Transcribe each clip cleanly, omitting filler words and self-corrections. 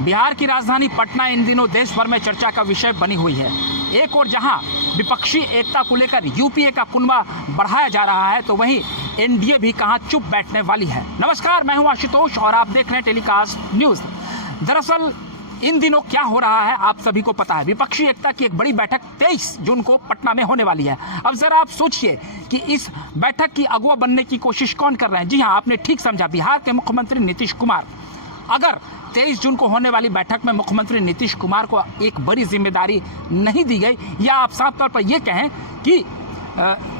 बिहार की राजधानी पटना इन दिनों देश भर में चर्चा का विषय बनी हुई है। एक और जहां विपक्षी एकता को लेकर यूपीए का कुनबा बढ़ाया जा रहा है, तो वहीं एनडीए भी कहां चुप बैठने वाली है। नमस्कार, मैं हूं आशुतोष और आप देख रहे हैं टेलीकास्ट न्यूज। दरअसल इन दिनों क्या हो रहा है आप सभी को पता है। विपक्षी एकता की एक बड़ी बैठक 23 जून को पटना में होने वाली है। अब जरा आप सोचिए कि इस बैठक की अगुवा बनने की कोशिश कौन कर रहे हैं। जी हां, आपने ठीक समझा, बिहार के मुख्यमंत्री नीतीश कुमार। अगर 23 जून को होने वाली बैठक में मुख्यमंत्री नीतीश कुमार को एक बड़ी जिम्मेदारी नहीं दी गई, या आप साफ तौर पर यह कहें कि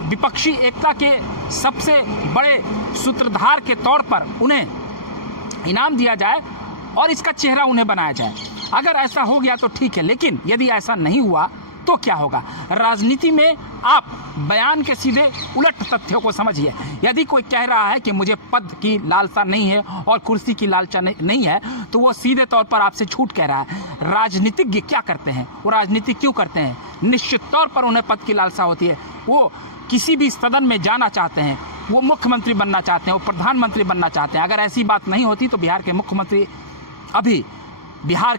विपक्षी एकता के सबसे बड़े सूत्रधार के तौर पर उन्हें इनाम दिया जाए और इसका चेहरा उन्हें बनाया जाए, अगर ऐसा हो गया तो ठीक है। लेकिन यदि ऐसा नहीं हुआ तो क्या होगा। राजनीति में आप बयान के सीधे उलट तथ्यों को समझिए। यदि कोई कह रहा है कि मुझे पद की लालसा नहीं है और कुर्सी की लालसा नहीं है, तो वो सीधे तौर पर आपसे झूठ कह रहा है। राजनीतिज्ञ क्या करते हैं, वो राजनीति क्यों करते हैं? निश्चित तौर पर उन्हें पद की लालसा होती है। वो किसी भी सदन में जाना चाहते हैं, वो मुख्यमंत्री बनना चाहते हैं, वो प्रधानमंत्री बनना चाहते हैं। अगर ऐसी बात नहीं होती तो बिहार के मुख्यमंत्री अभी बिहार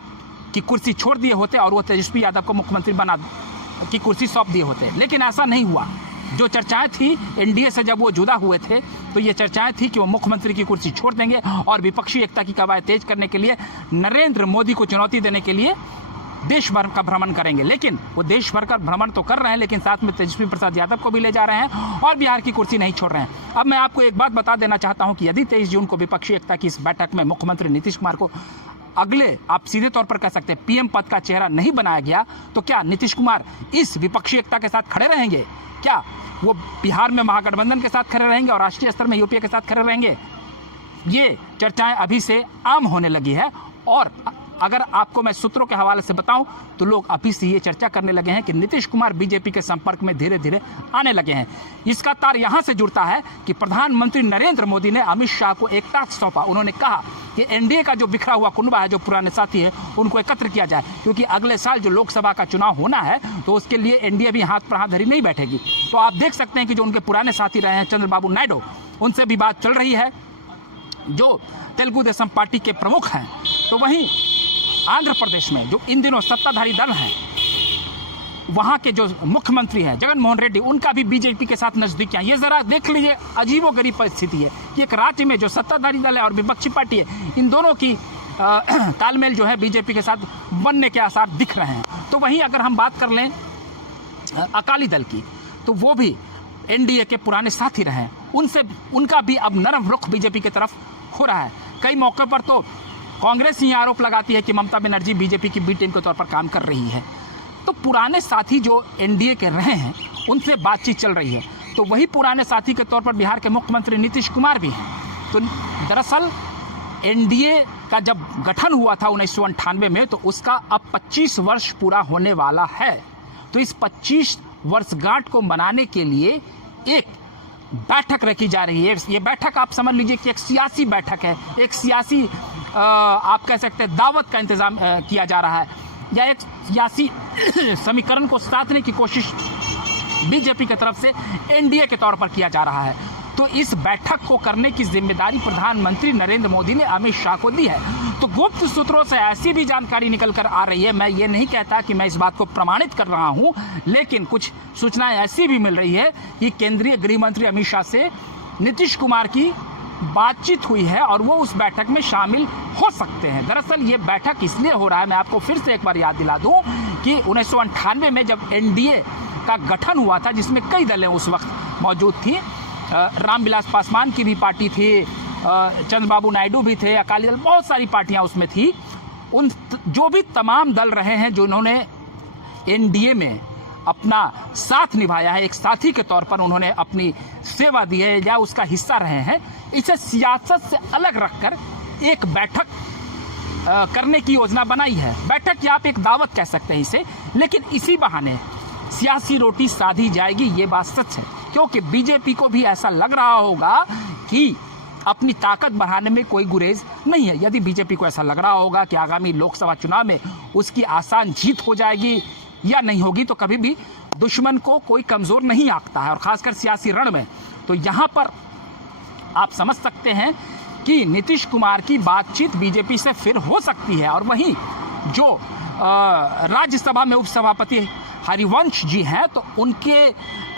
की कुर्सी छोड़ दिए होते और वो तेजस्वी यादव को मुख्यमंत्री बना की कुर्सी सौंप दिए होते। लेकिन ऐसा नहीं हुआ। जो चर्चाएं थी एनडीए से जब वो जुदा हुए थे, तो ये चर्चाएं थी कि वो मुख्यमंत्री की कुर्सी छोड़ देंगे और विपक्षी एकता की कवायद तेज करने के लिए नरेंद्र मोदी को चुनौती देने के लिए देश भर का भ्रमण करेंगे। लेकिन वो देश भर का भ्रमण तो कर रहे हैं, लेकिन साथ में तेजस्वी प्रसाद यादव को भी ले जा रहे हैं और बिहार की कुर्सी नहीं छोड़ रहे हैं। अब मैं आपको एक बात बता देना चाहता हूं कि यदि 23 जून को विपक्षी एकता की इस बैठक में मुख्यमंत्री नीतीश कुमार को अगले, आप सीधे तौर पर कह सकते हैं, पीएम पद का चेहरा नहीं बनाया गया, तो क्या नीतीश कुमार इस विपक्षी एकता के साथ खड़े रहेंगे? क्या वो बिहार में महागठबंधन के साथ खड़े रहेंगे और राष्ट्रीय स्तर में यूपीए के साथ खड़े रहेंगे? ये चर्चाएं अभी से आम होने लगी है और अगर आपको मैं सूत्रों के हवाले से बताऊं तो लोग अभी से ये चर्चा करने लगे हैं कि नीतीश कुमार बीजेपी के संपर्क में धीरे धीरे आने लगे हैं। इसका तार यहां से जुड़ता है कि प्रधानमंत्री नरेंद्र मोदी ने अमित शाह को एक टास्क सौंपा। उन्होंने कहा कि एनडीए का जो बिखरा हुआ कुनबा है, जो पुराने साथी है, उनको एकत्र किया जाए, क्योंकि अगले साल जो लोकसभा का चुनाव होना है तो उसके लिए एनडीए भी हाथ पर हाथ धरी नहीं बैठेगी। तो आप देख सकते हैं कि जो उनके पुराने साथी रहे हैं चंद्रबाबू नायडू, उनसे भी बात चल रही है, जो तेलुगु देशम पार्टी के प्रमुख हैं। तो वहीं आंध्र प्रदेश में जो इन दिनों सत्ताधारी दल हैं, वहां के जो मुख्यमंत्री हैं जगन मोहन रेड्डी, उनका भी बीजेपी के साथ नजदीकियां। ये जरा देख लीजिए, अजीबोगरीब परिस्थिति है कि एक राज्य में जो सत्ताधारी दल है और विपक्षी पार्टी है, इन दोनों की तालमेल जो है बीजेपी के साथ बनने के आसार दिख रहे हैं। तो वहीं अगर हम बात कर लें अकाली दल की, तो वो भी एनडीए के पुराने साथी रहे, उनका भी अब नरम रुख बीजेपी की तरफ हो रहा है। कई मौके पर तो कांग्रेस ये आरोप लगाती है कि ममता बनर्जी बीजेपी की बी टीम के तौर पर काम कर रही है। तो पुराने साथी जो एनडीए के रहे हैं, उनसे बातचीत चल रही है। तो वही पुराने साथी के तौर पर बिहार के मुख्यमंत्री नीतीश कुमार भी हैं। तो दरअसल एनडीए का जब गठन हुआ था 1998 में, तो उसका अब 25 वर्ष पूरा होने वाला है। तो इस 25 वर्षगांठ को मनाने के लिए एक बैठक रखी जा रही है। ये बैठक आप समझ लीजिए कि एक सियासी बैठक है, एक सियासी आप कह सकते हैं दावत का इंतजाम किया जा रहा है, या एक सियासी समीकरण को साधने की कोशिश बीजेपी की तरफ से एनडीए के तौर पर किया जा रहा है। तो इस बैठक को करने की जिम्मेदारी प्रधानमंत्री नरेंद्र मोदी ने अमित शाह को दी है। तो गुप्त सूत्रों से ऐसी भी जानकारी निकल कर आ रही है, मैं ये नहीं कहता कि मैं इस बात को प्रमाणित कर रहा हूं, लेकिन कुछ सूचनाएं ऐसी भी मिल रही है कि केंद्रीय गृह मंत्री अमित शाह से नीतीश कुमार की बातचीत हुई है और वो उस बैठक में शामिल हो सकते हैं। दरअसल ये बैठक इसलिए हो रहा है, मैं आपको फिर से एक बार याद दिला दूं कि 1998 में जब एनडीए का गठन हुआ था, जिसमें कई दलें उस वक्त मौजूद थी, रामविलास पासवान की भी पार्टी थी, चंद्रबाबू नायडू भी थे, अकाली दल, बहुत सारी पार्टियां उसमें थी। उन जो भी तमाम दल रहे हैं जिन्होंने एनडीए में अपना साथ निभाया है, एक साथी के तौर पर उन्होंने अपनी सेवा दी है या उसका हिस्सा रहे हैं, इसे सियासत से अलग रखकर एक बैठक करने की योजना बनाई है। बैठक या आप एक दावत कह सकते हैं इसे, लेकिन इसी बहाने सियासी रोटी साधी जाएगी, ये बात सच है। क्योंकि बीजेपी को भी ऐसा लग रहा होगा कि अपनी ताकत बढ़ाने में कोई गुरेज नहीं है। यदि बीजेपी को ऐसा लग रहा होगा कि आगामी लोकसभा चुनाव में उसकी आसान जीत हो जाएगी या नहीं होगी, तो कभी भी दुश्मन को कोई कमजोर नहीं आंकता है, और खासकर सियासी रण में। तो यहां पर आप समझ सकते हैं कि नीतीश कुमार की बातचीत बीजेपी से फिर हो सकती है। और वहीं जो राज्यसभा में उपसभापति हरिवंश जी हैं, तो उनके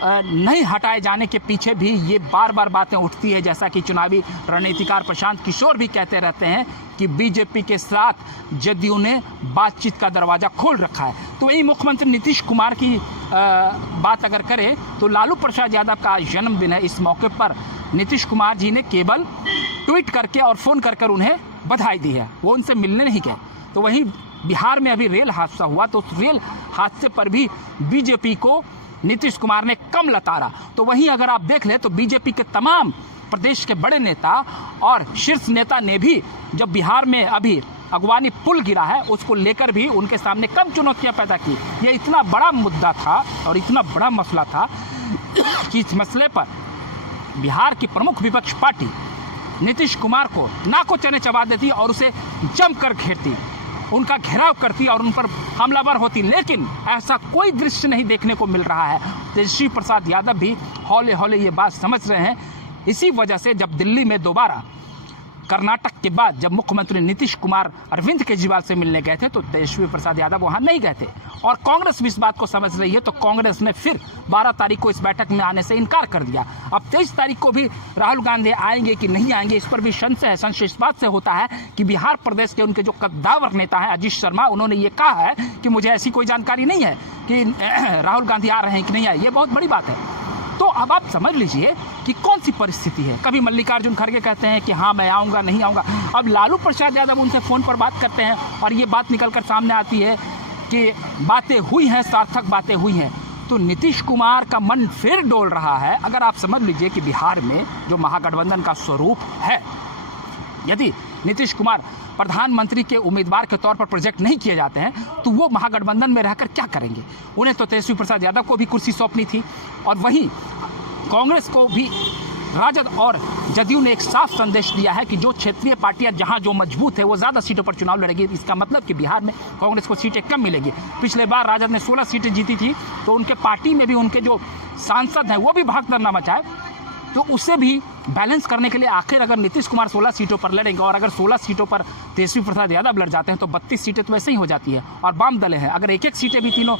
नहीं हटाए जाने के पीछे भी ये बार बार बातें उठती है, जैसा कि चुनावी रणनीतिकार प्रशांत किशोर भी कहते रहते हैं कि बीजेपी के साथ जदयू ने बातचीत का दरवाज़ा खोल रखा है। तो वही मुख्यमंत्री नीतीश कुमार की बात अगर करें तो लालू प्रसाद यादव का जन्मदिन है। इस मौके पर नीतीश कुमार जी ने केवल ट्वीट करके और फ़ोन कर उन्हें बधाई दी है, वो उनसे मिलने नहीं गए। तो वहीं बिहार में अभी रेल हादसा हुआ, तो उस रेल हादसे पर भी बीजेपी को नीतीश कुमार ने कम लताड़ा। तो वहीं अगर आप देख लें तो बीजेपी के तमाम प्रदेश के बड़े नेता और शीर्ष नेता ने भी जब बिहार में अभी अगवानी पुल गिरा है उसको लेकर भी उनके सामने कम चुनौतियां पैदा की। ये इतना बड़ा मुद्दा था और इतना बड़ा मसला था कि इस मसले पर बिहार की प्रमुख विपक्ष पार्टी नीतीश कुमार को नाको चने चबा देती और उसे जमकर घेरती, उनका घेराव करती और उन पर हमलावर होती। लेकिन ऐसा कोई दृश्य नहीं देखने को मिल रहा है। तेजस्वी प्रसाद यादव भी हौले हौले ये बात समझ रहे हैं। इसी वजह से जब दिल्ली में दोबारा कर्नाटक के बाद जब मुख्यमंत्री नीतीश कुमार अरविंद केजरीवाल से मिलने गए थे तो तेजस्वी प्रसाद यादव वहां नहीं गए थे और कांग्रेस भी इस बात को समझ रही है। तो कांग्रेस ने फिर 12 तारीख को इस बैठक में आने से इनकार कर दिया। अब 23 तारीख को भी राहुल गांधी आएंगे कि नहीं आएंगे, इस पर भी संशय है। संशय इस बात से होता है कि बिहार प्रदेश के उनके जो कद्दावर नेता हैं अजीत शर्मा, उन्होंने ये कहा है कि मुझे ऐसी कोई जानकारी नहीं है कि राहुल गांधी आ रहे हैं कि नहीं आए। ये बहुत बड़ी बात है। तो अब आप समझ लीजिए कि कौन सी परिस्थिति है। कभी मल्लिकार्जुन खड़गे कहते हैं कि हाँ मैं आऊँगा, नहीं आऊँगा। अब लालू प्रसाद यादव उनसे फ़ोन पर बात करते हैं और ये बात निकल कर सामने आती है कि बातें हुई हैं, सार्थक बातें हुई हैं। तो नीतीश कुमार का मन फिर डोल रहा है। अगर आप समझ लीजिए कि बिहार में जो महागठबंधन का स्वरूप है, यदि नीतीश कुमार प्रधानमंत्री के उम्मीदवार के तौर पर प्रोजेक्ट नहीं किए जाते हैं तो वो महागठबंधन में रहकर क्या करेंगे। उन्हें तो तेजस्वी प्रसाद यादव को भी कुर्सी सौंपनी थी और वहीं कांग्रेस को भी राजद और जदयू ने एक साफ संदेश दिया है कि जो क्षेत्रीय पार्टियां जहां जो मजबूत है वो ज़्यादा सीटों पर चुनाव लड़ेगी। इसका मतलब कि बिहार में कांग्रेस को सीटें कम मिलेगी। पिछले बार राजद ने 16 सीटें जीती थी तो उनके पार्टी में भी उनके जो सांसद हैं वो भी भाग करना मचाए। तो उसे भी बैलेंस करने के लिए आखिर अगर नीतीश कुमार 16 सीटों पर लड़ेंगे और अगर 16 सीटों पर तेजस्वी प्रसाद यादव लड़ जाते हैं तो 32 सीटें तो वैसे ही हो जाती है। और वाम दल हैं, अगर एक एक सीटें भी तीनों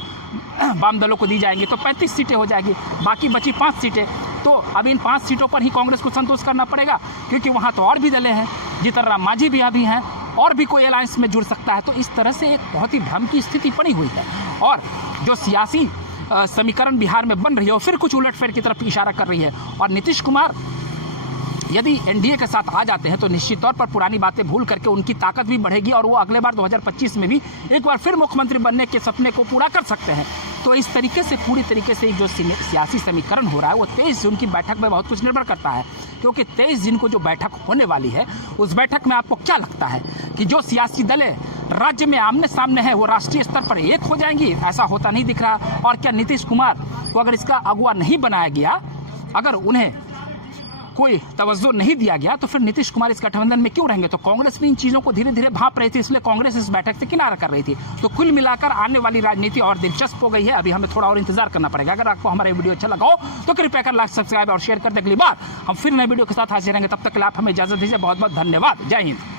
वाम दलों को दी जाएंगी तो 35 सीटें हो जाएगी, बाकी बची 5 सीटें। तो अब इन 5 सीटों पर ही कांग्रेस को संतोष करना पड़ेगा क्योंकि वहाँ तो और भी दलें हैं, जीतन राम मांझी भी अभी हैं और भी कोई अलायंस में जुड़ सकता है। तो इस तरह से एक बहुत ही भ्रम की स्थिति बनी हुई है और जो सियासी समीकरण बिहार में बन रही है और फिर कुछ उलटफेर की तरफ इशारा कर रही है। और नीतीश कुमार यदि एनडीए के साथ आ जाते हैं तो निश्चित तौर पर पुरानी बातें भूल करके उनकी ताकत भी बढ़ेगी और वो अगले बार 2025 में भी एक बार फिर मुख्यमंत्री बनने के सपने को पूरा कर सकते हैं। तो इस तरीके से पूरी तरीके से जो सियासी समीकरण हो रहा है वो 23 जून की बैठक में बहुत कुछ निर्भर करता है क्योंकि 23 जून को जो बैठक होने वाली है उस बैठक में आपको क्या लगता है कि जो सियासी दलें राज्य में आमने सामने है वो राष्ट्रीय स्तर पर एक हो जाएंगी? ऐसा होता नहीं दिख रहा। और क्या नीतीश कुमार को अगर इसका अगुवा नहीं बनाया गया, अगर उन्हें कोई तवज्जो नहीं दिया गया तो फिर नीतीश कुमार इस गठबंधन में क्यों रहेंगे? तो कांग्रेस भी इन चीज़ों को धीरे धीरे भांप रही थी, इसलिए कांग्रेस इस बैठक से किनारा कर रही थी। तो कुल मिलाकर आने वाली राजनीति और दिलचस्प हो गई है। अभी हमें थोड़ा और इंतजार करना पड़ेगा। अगर आपको हमारा वीडियो अच्छा लगा हो तो कृपया कर लाइक, सब्सक्राइब और शेयर कर दे। अगली बार हम फिर नए वीडियो के साथ हाजिर रहेंगे। तब तक के लिए आप हमें इजाजत दीजिए। बहुत बहुत धन्यवाद। जय हिंद।